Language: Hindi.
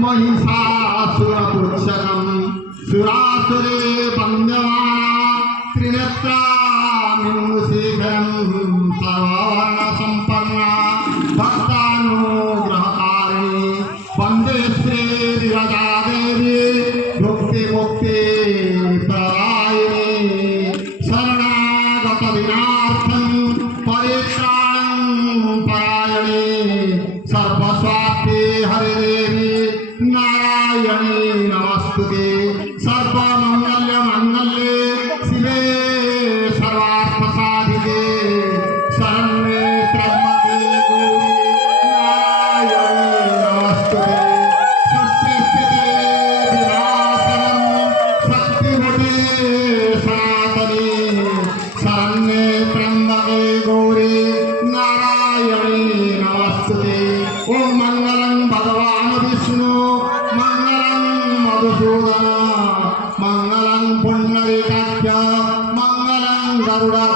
महिषासुरपुच्छनं सुरासुरे वन्द्यमाना त्रिनेत्रामिमुषेखरं सर्ववर्णसम्पन्ना भक्तानुग्रहकारिणी वन्दे श्रीविरजादेवी भुक्तिमुक्ति प्रदायिनी शरणागतविनार्थं परित्राणं परायणे सर्वस्वार्थे हरिदेवी नारायणी नमस्तुते सर्वमंगल्य मंगल्ये शिवे सर्वार्थसाधिके शरण्ये त्र्यंबके गौरी नारायणी नमस्तुते सृष्टिस्थिते विनाशनं शक्तिभूते सनातने शरण्ये त्र्यंबके गौरी नारायणी नमस्तुते। ओम मंगलं भगवान विष्णु मंगलं मधुसूदन मंगलं पुंडरीकाक्ष मंगलं गरुड़ा